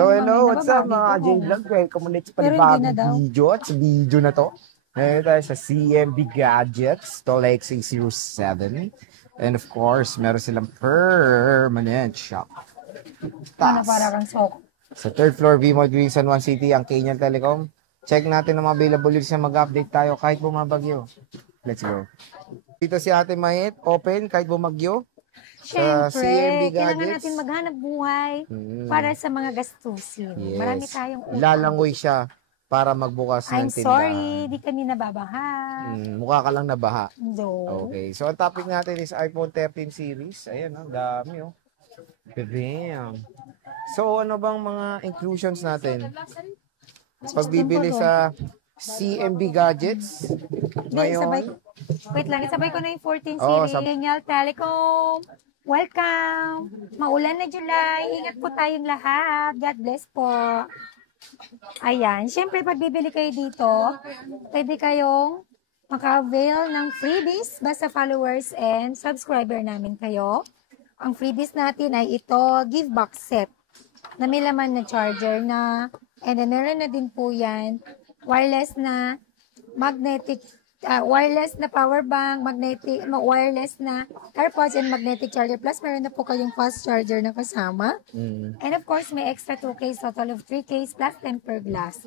So, hello, what's up nababali mga ko. J-Vlog? Welcome ulit sa Pero hindi panibagong na daw. video at sa video na to. Ngayon tayo sa CMB Gadgets, Tolex A07. And of course, meron silang permanent shop. Ano para kang sok? Sa third floor, V-Mall Green, San Juan City, ang Kenyan Telecom. Check natin ang mga availabilities na mag-update tayo kahit bumabagyo. Let's go. Dito si Ate Mahit, open kahit bumagyo. Sa CMB Siyempre, kailangan Gadgets. natin maghanap buhay para sa mga gastusin. Yes. Marami tayong utang. Lalangoy siya para magbukas ng I'm tindahan. sorry, di kami nababaha. Mukha ka lang nabaha. No. Okay. So, ang topic natin is iPhone 13 series. Ayan, ang dami, oh. Bam. So, ano bang mga inclusions natin? Pagbibili sa CMB Gadgets. Ngayon. Wait lang, isabay ko na yung 14 Oh, series. Kenyan Telecom. Welcome. Maulan na July. Ingat po tayong lahat. God bless po. Ayan. Siyempre, pag bibili kayo dito, pwede kayong maka-avail ng freebies basta followers and subscriber namin kayo. Ang freebies natin ay ito, give box set na may laman na charger na, and then meron na din po yan, wireless na magnetic, wireless na power bank, magnetic, wireless na AirPods and magnetic charger. Plus, meron na po kayong fast charger na kasama. And of course, may extra 2 case, total of 3 case plus tempered glass.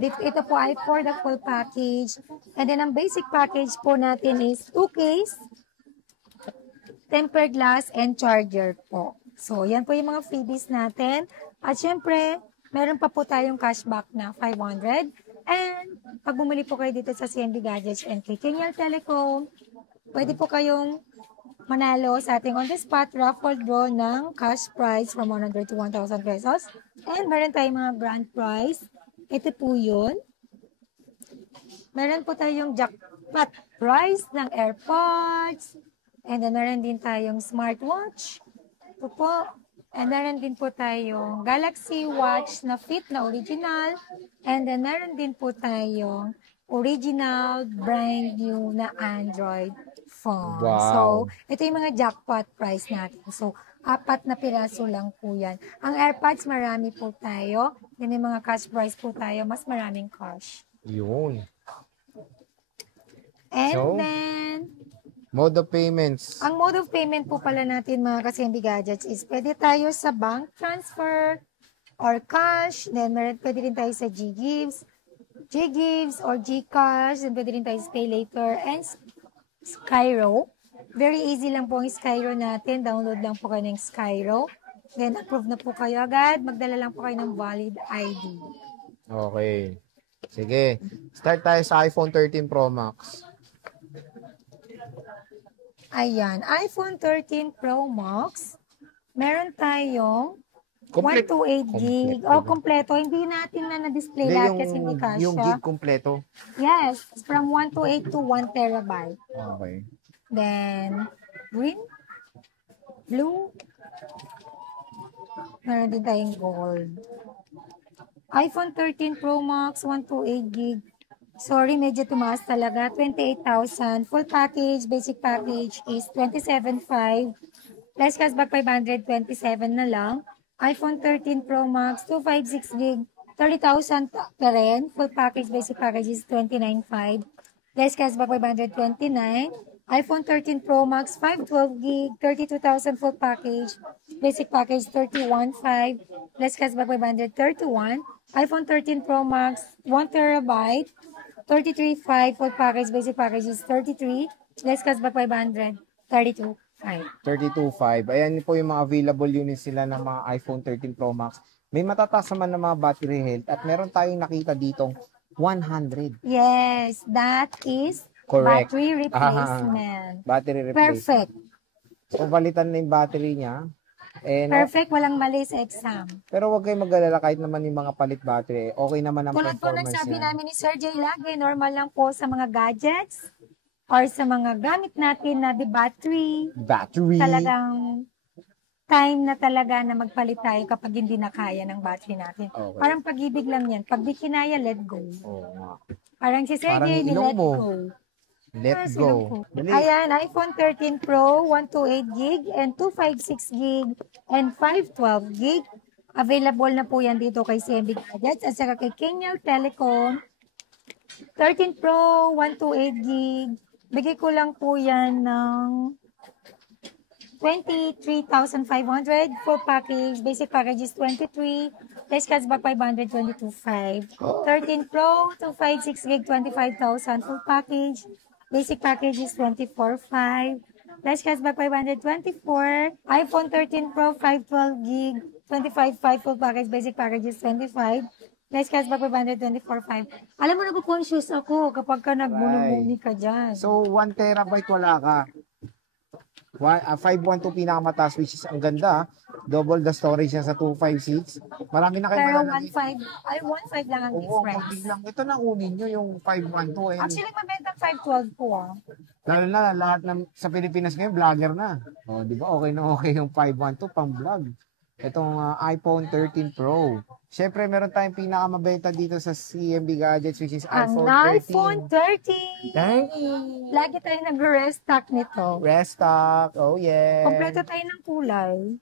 Ito po ay for the full package. And then, ang basic package po natin is 2 case, tempered glass, and charger po. So, yan po yung mga freebies natin. At syempre, meron pa po tayong cashback na 500. And, pag bumili po kayo dito sa CMB Gadgets and Kenyan Telecom, pwede po kayong manalo sa ating on-the-spot raffle draw ng cash prize from 100 to 1,000 pesos. And meron tayong mga grand prize. Ito po yun. Meron po tayong jackpot prize ng AirPods. And then meron din tayong smartwatch. Ito po. And meron din po tayong Galaxy Watch na fit na original. And then meron din po tayong original brand new na Android phone. Wow. So, ito yung mga jackpot price natin. So, 4 na piraso lang po yan. Ang AirPods, marami po tayo. Yan yung mga cash price po tayo. Mas maraming cash. Yun. And So, then, mode of payments. ang mode of payment po pala natin mga ka-CMB Gadgets is pwede tayo sa bank transfer or cash. Then pwede rin tayo sa GGives or GCash. Then pwede rin tayo sa Pay Later and Skyro. Very easy lang po ang Skyro natin. Download lang po kayo ng Skyro. Then approve na po kayo agad. Magdala lang po kayo ng valid ID. Okay. Sige. Start tayo sa iPhone 13 Pro Max. Ayan, iPhone 13 Pro Max. Meron tayong 128 gig. Kompleto. Hindi natin na na-display lahat kasi hindi kasha. Yung gig kompleto. Yes, from 128 to 1 terabyte. Okay. Then, green, blue, meron din tayong gold. iPhone 13 Pro Max, 128 gig. Sorry, medyo tumaas talaga. 28,000. Full package, basic package is 27,500. Plus cashback 527 na lang. iPhone 13 Pro Max, 256 gig. 30,000 pa rin. Full package, basic package is 29,500. Plus cashback 529. iPhone 13 Pro Max, 512 gig. 32,000 full package. Basic package 31,500. Plus cashback 531. iPhone 13 Pro Max, 1 terabyte. 33,500 full package, basic package is 33, less cashback 500, 32,500. 32.5. Ayan po yung mga available units sila ng mga iPhone 13 Pro Max. May matataas naman ng mga battery health at meron tayong nakita ditong 100. Yes, that is Correct. battery replacement. Battery replacement. Perfect. So, palitan na yung battery niya. And, Perfect, walang mali sa exam. pero huwag kayong mag-alala kahit naman yung mga palit battery. Okay naman ang Tulad po ng performance sabi niya. namin ni Sir Jay lagi, normal lang po sa mga gadgets or sa mga gamit natin na the battery. Battery. Talagang time na talaga na magpalit tayo kapag hindi na kaya ng battery natin. Okay. Parang pag-ibig lang yan. Pag di kinaya, let go. Oo nga. Parang si Sir Parang Jay, ilong let mo. go. Let's go. Dali. Ayan, iPhone 13 Pro, 128 gig and 256 gig and 512 gig. Available na po yan dito kay CMB Gadgets at saka kay Kenyo Telecom. 13 Pro, 128 gig. Bigay ko lang po yan ng 23,500. Full package. Basic package is 23. Less cashback 500, 22,500. 13 Pro, 256 gig, 25,000. Full package. Basic package is 24,500. Less cashback 524. iPhone 13 Pro, 512 gig, 25,500. Full package. Basic package is 25. Less cashback 524,500. Alam mo, nag-conscious ako kapag ka nagmuni-muni ka dyan. So, 1 terabyte wala ka. 512 pinakamataas, which is ang ganda. Double the storage niya sa 256. Marami na kayo Pero marami. 1.5, ay 1.5 lang ang Oo, difference. konti lang. Ito na kunin nyo yung 512. And Actually, mabenta 512 po ah. lalo na lahat ng sa Pilipinas ngayon, vlogger na. O, di ba? Okay na okay yung 512 pang vlog. Itong iPhone 13 Pro. Siyempre, meron tayong pinakamabenta dito sa CMB Gadgets, which is Ang iPhone 13. iPhone 13. Dang! Lagi tayo nag-restock nito. Restock. Oh, yeah. Kompleto tayo ng kulay.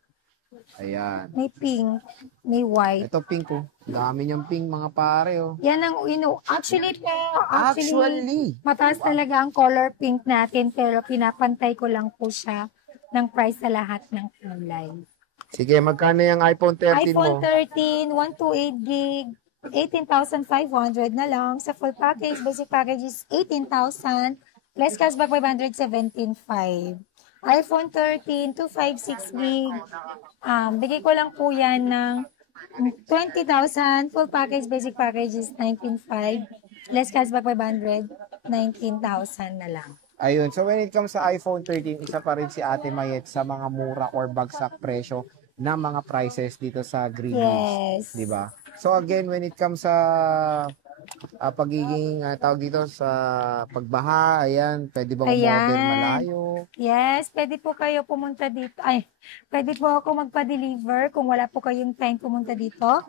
Ayan. May pink, may white. Ito pink, oh. Dami niyang pink, mga pare, oh. Yan ang actually po, Actually. mataas talaga ang color pink natin pero pinapantay ko lang po siya ng price sa lahat ng kulay. Sige, magkano yung iPhone 13 iPhone mo? 13, 128 gig, 18,500 na lang. Sa full package, basic package is 18,000. Less cashback 517,500. iPhone 13, 256 gig. Bigay ko lang po yan ng 20,000. Full package, basic package is 19,500. Less cashback 500, 19,000 na lang. Ayun. So, when it comes sa iPhone 13, isa pa rin si Ate Mayet sa mga mura or bagsak presyo na mga prices dito sa Greenwich. Yes. Di ba? So, again, when it comes sa pagiging tawag dito sa pagbaha, ayan, pwede bang umorder malayo? Yes, pwede po kayo pumunta dito. Ay, pwede po ako magpa-deliver kung wala po kayong time pumunta dito.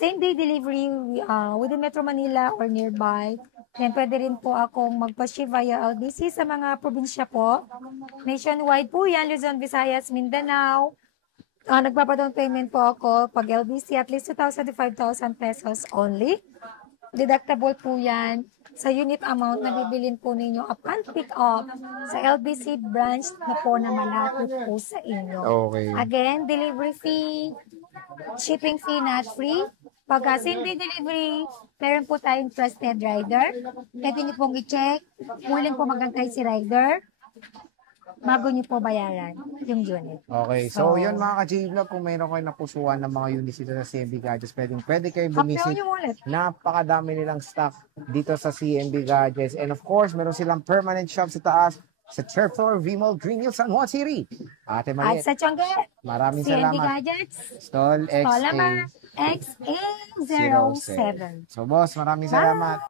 Same day delivery within Metro Manila or nearby. Then pwede rin po akong magpa-ship via LBC sa mga probinsya po. Nationwide po yan, Luzon, Visayas, Mindanao. Nagpapadown payment po ako pag LBC at least 2,000 to 5,000 pesos only. Deductible po yan sa unit amount na bibilin po ninyo upon pick up sa LBC branch na po na malapit po sa inyo. Okay. Again, delivery fee, shipping fee not free. Pag same day delivery, meron po tayong trusted rider. Pwede niyo pong i-check. Willing po magantay si rider bago niyo po bayaran yung unit. Okay. So, yun mga ka-J-Vlog, kung mayroon kayo napusuan ng mga units dito sa CMB Gadgets, pwede kayo bumisit. Happy yung ulit. Napakadami nilang stock dito sa CMB Gadgets. And of course, meron silang permanent shop sa taas sa third floor, V-Mall, Green Hills, San Juan City. Ate At Mayet, sa Tiangge, maraming CND salamat. Gadgets, Stall Solomar XA07. XA07. So boss, maraming salamat.